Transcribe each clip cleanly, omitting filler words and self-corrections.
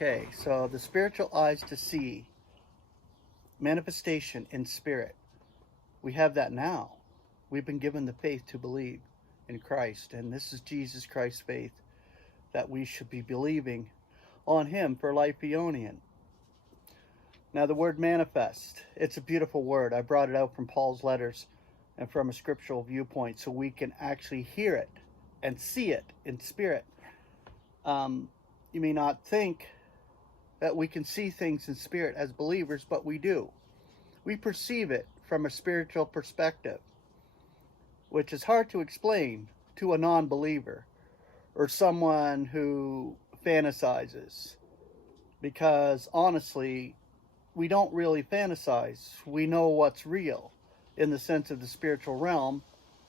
Okay, so the spiritual eyes to see, manifestation in spirit. We have that now. We've been given the faith to believe in Christ, and this is Jesus Christ's faith that we should be believing on him for life eonian. Now the word manifest, it's a beautiful word. I brought it out from Paul's letters and from a scriptural viewpoint so we can actually hear it and see it in spirit. You may not think that we can see things in spirit as believers, but we do. We perceive it from a spiritual perspective, which is hard to explain to a non-believer or someone who fantasizes, because honestly, we don't really fantasize. We know what's real in the sense of the spiritual realm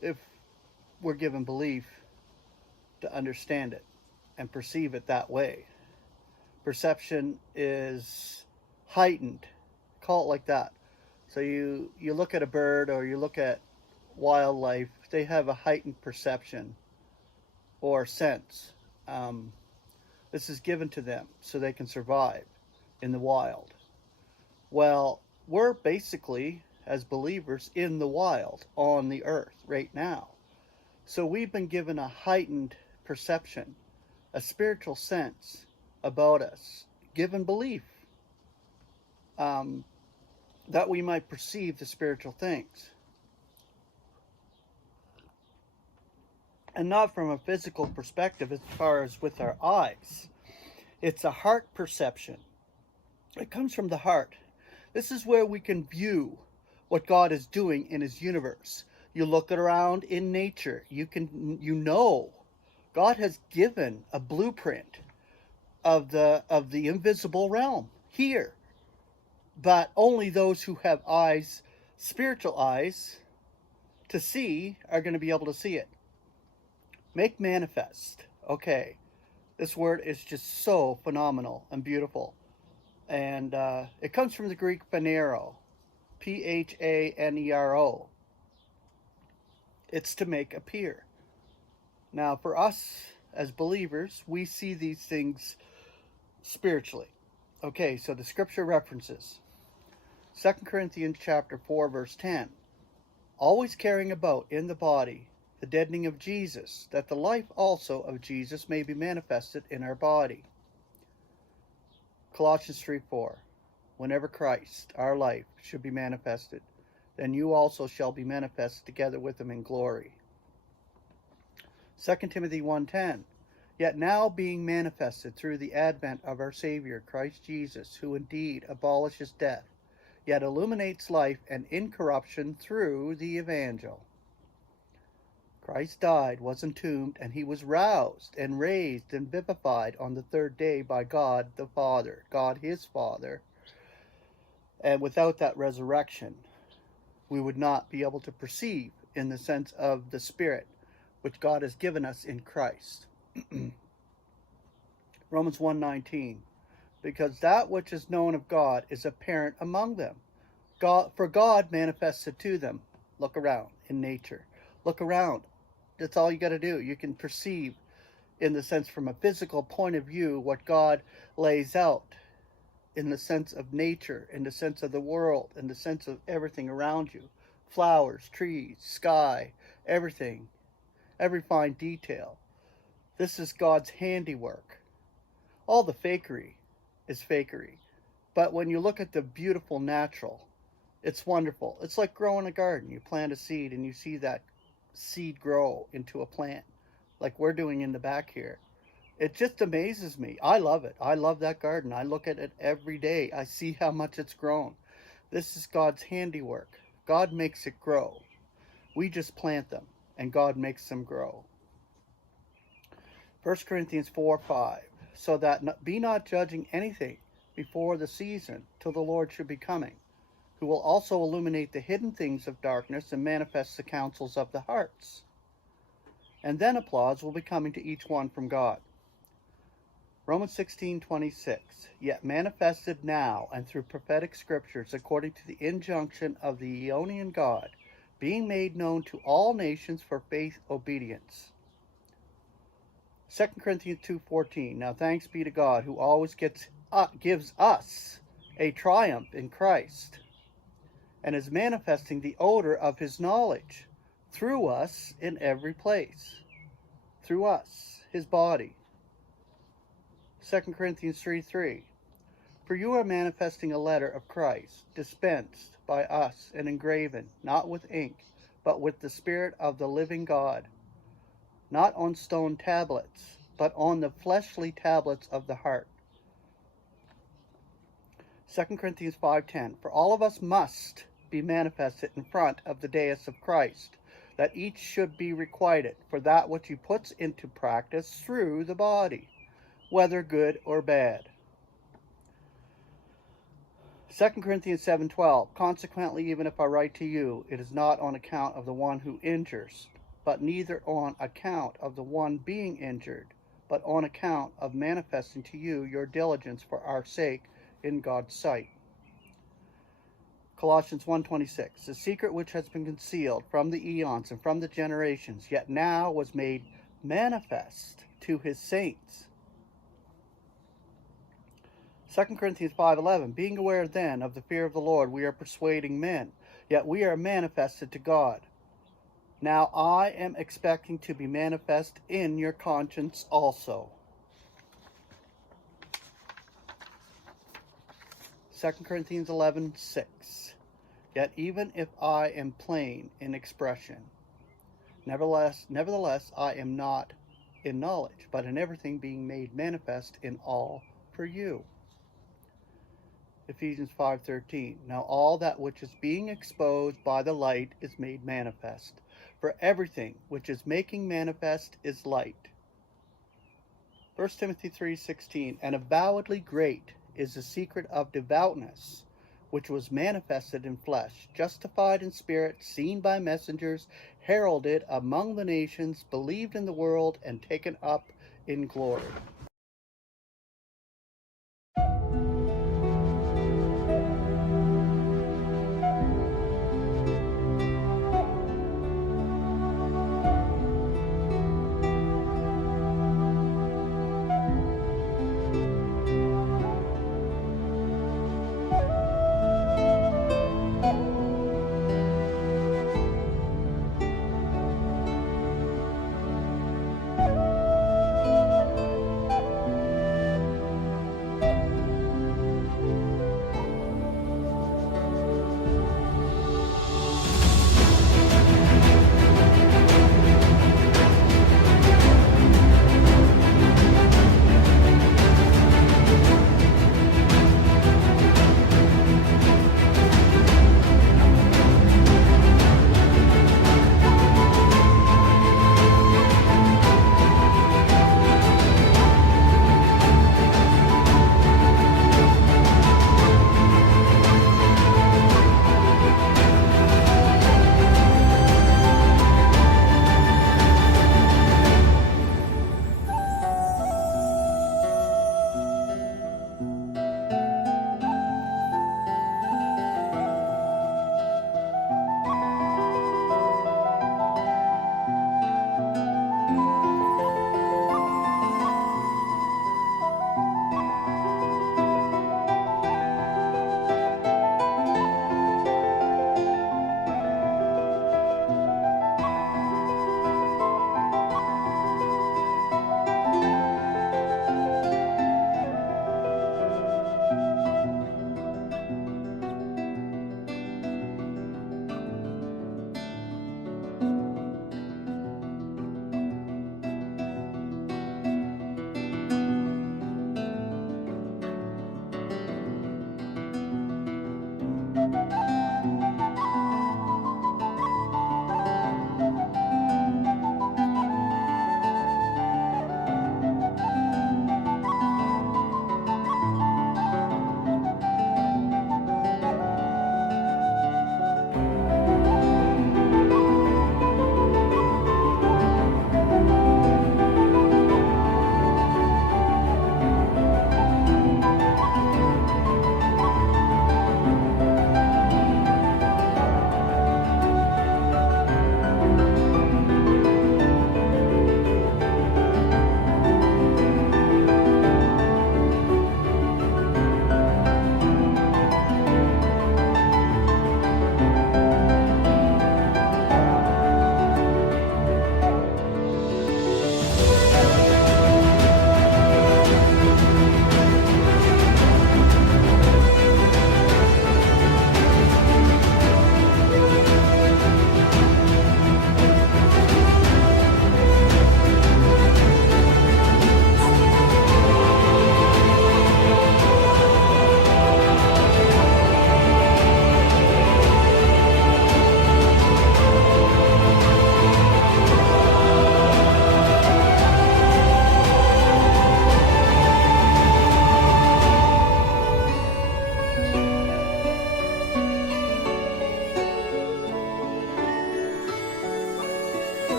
if we're given belief to understand it and perceive it that way. Perception is heightened, call it like that. So you look at a bird or you look at wildlife, they have a heightened perception or sense. This is given to them so they can survive in the wild. Well, we're basically, as believers, in the wild on the earth right now. So we've been given a heightened perception, a spiritual sense about us, given belief, that we might perceive the spiritual things. And not from a physical perspective as far as with our eyes. It's a heart perception. It comes from the heart. This is where we can view what God is doing in his universe. You look around in nature, you know God has given a blueprint of the invisible realm here. But only those who have eyes, spiritual eyes, to see are going to be able to see it. Make manifest. Okay, this word is just so phenomenal and beautiful. And it comes from the Greek phanero, P-H-A-N-E-R-O. It's to make appear. Now, for us as believers, we see these things spiritually. Okay, so the scripture references. 2 Corinthians chapter 4, verse 10. Always carrying about in the body the deadening of Jesus, that the life also of Jesus may be manifested in our body. Colossians 3:4. Whenever Christ, our life, should be manifested, then you also shall be manifested together with him in glory. 2 Timothy 1:10. Yet now being manifested through the advent of our Savior, Christ Jesus, who indeed abolishes death, yet illuminates life and incorruption through the evangel. Christ died, was entombed, and he was roused and raised and vivified on the third day by God the Father, God his Father. And without that resurrection, we would not be able to perceive in the sense of the Spirit, which God has given us in Christ. Romans 1:19. Because that which is known of God is apparent among them. For God manifested to them. Look around in nature. Look around. That's all you got to do. You can perceive in the sense from a physical point of view what God lays out in the sense of nature, in the sense of the world, in the sense of everything around you. Flowers, trees, sky, everything. Every fine detail. This is God's handiwork. All the fakery is fakery. But when you look at the beautiful natural, it's wonderful. It's like growing a garden. You plant a seed and you see that seed grow into a plant, like we're doing in the back here. It just amazes me. I love it. I love that garden. I look at it every day. I see how much it's grown. This is God's handiwork. God makes it grow. We just plant them, and God makes them grow. 1 Corinthians 4:5. So that be not judging anything before the season, till the Lord should be coming, who will also illuminate the hidden things of darkness and manifest the counsels of the hearts. And then applause will be coming to each one from God. Romans 16:26. Yet manifested now and through prophetic scriptures according to the injunction of the Aeonian God, being made known to all nations for faith obedience. 2 Corinthians 2:14. Now thanks be to God who always gives us a triumph in Christ, and is manifesting the odor of his knowledge through us in every place. Through us, his body. 2 Corinthians 3:3. For you are manifesting a letter of Christ, dispensed by us and engraven, not with ink, but with the Spirit of the living God, not on stone tablets, but on the fleshly tablets of the heart. 2 Corinthians 5:10. For all of us must be manifested in front of the dais of Christ, that each should be requited for that which he puts into practice through the body, whether good or bad. 2 Corinthians 7:12. Consequently, even if I write to you, it is not on account of the one who injures, but neither on account of the one being injured, but on account of manifesting to you your diligence for our sake in God's sight. Colossians 1:26. The secret which has been concealed from the eons and from the generations, yet now was made manifest to his saints. 2 Corinthians 5:11. Being aware then of the fear of the Lord, we are persuading men, yet we are manifested to God. Now I am expecting to be manifest in your conscience also. 2 Corinthians 11:6. Yet even if I am plain in expression, nevertheless I am not in knowledge, but in everything being made manifest in all for you. Ephesians 5:13. Now all that which is being exposed by the light is made manifest, for everything which is making manifest is light. 1 Timothy 3:16. And avowedly great is the secret of devoutness, which was manifested in flesh, justified in spirit, seen by messengers, heralded among the nations, believed in the world, and taken up in glory.